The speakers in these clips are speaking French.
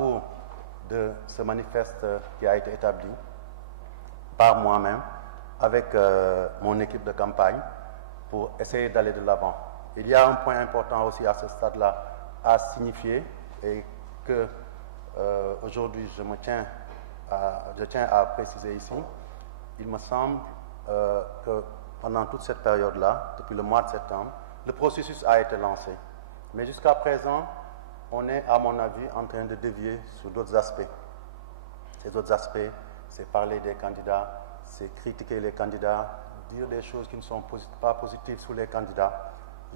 parcours de ce manifeste qui a été établi par moi-même avec mon équipe de campagne pour essayer d'aller de l'avant. Il y a un point important aussi à ce stade-là à signifier et que aujourd'hui je tiens à préciser ici. Il me semble que pendant toute cette période-là, depuis le mois de septembre, le processus a été lancé. Mais jusqu'à présent, on est, à mon avis, en train de dévier sur d'autres aspects. Ces autres aspects, c'est parler des candidats, c'est critiquer les candidats, dire des choses qui ne sont pas positives sur les candidats.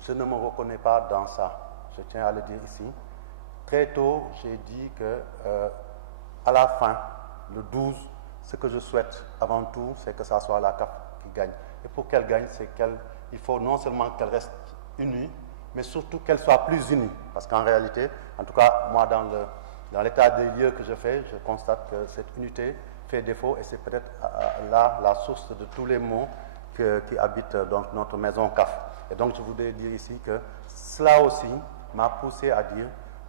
Je ne me reconnais pas dans ça. Je tiens à le dire ici. Très tôt, j'ai dit que à la fin, le 12, ce que je souhaite avant tout, c'est que ça soit la CAF qui gagne. Et pour qu'elle gagne, il faut non seulement qu'elle reste unie, mais surtout qu'elle soit plus unie. Parce qu'en réalité, en tout cas, moi, dans l'état des lieux que je fais, je constate que cette unité fait défaut et c'est peut-être là la source de tous les maux qui habitent donc notre maison CAF. Et donc, je voudrais dire ici que cela aussi m'a poussé à dire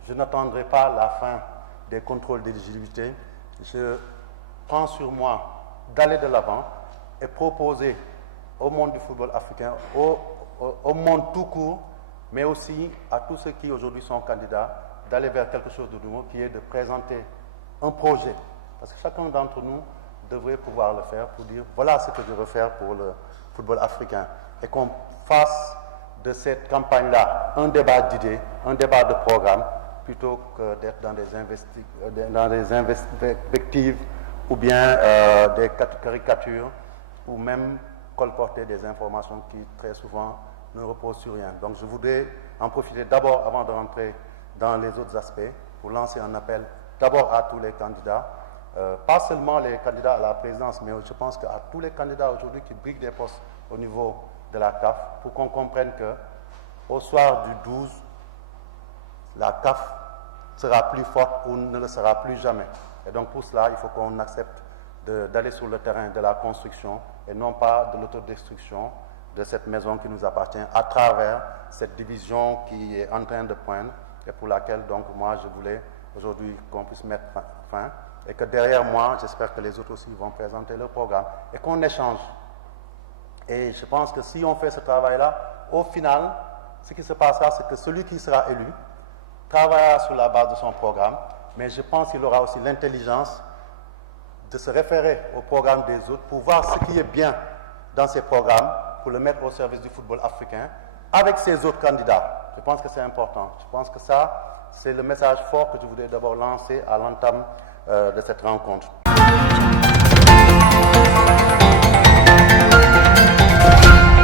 je n'attendrai pas la fin des contrôles d'éligibilité. Je prends sur moi d'aller de l'avant et proposer au monde du football africain, au monde tout court, mais aussi à tous ceux qui aujourd'hui sont candidats, d'aller vers quelque chose de nouveau, qui est de présenter un projet. Parce que chacun d'entre nous devrait pouvoir le faire pour dire voilà ce que je veux faire pour le football africain. Et qu'on fasse de cette campagne-là un débat d'idées, un débat de programme, plutôt que d'être dans des invectives ou bien des caricatures, ou même colporter des informations qui très souvent ne reposent sur rien. Donc je voudrais en profiter d'abord, avant de rentrer dans les autres aspects, pour lancer un appel d'abord à tous les candidats, pas seulement les candidats à la présidence, mais je pense qu'à tous les candidats aujourd'hui qui briguent des postes au niveau de la CAF, pour qu'on comprenne qu'au soir du 12, la CAF sera plus forte ou ne le sera plus jamais. Et donc pour cela, il faut qu'on accepte d'aller sur le terrain de la construction et non pas de l'autodestruction de cette maison qui nous appartient à travers cette division qui est en train de poindre et pour laquelle donc moi je voulais aujourd'hui qu'on puisse mettre fin et que derrière moi, j'espère que les autres aussi vont présenter leur programme et qu'on échange. Et je pense que si on fait ce travail-là, au final, ce qui se passera, c'est que celui qui sera élu travaillera sur la base de son programme, mais je pense qu'il aura aussi l'intelligence de se référer au programme des autres pour voir ce qui est bien dans ces programmes, pour le mettre au service du football africain, avec ces autres candidats. Je pense que c'est important. Je pense que ça, c'est le message fort que je voudrais d'abord lancer à l'entame de cette rencontre.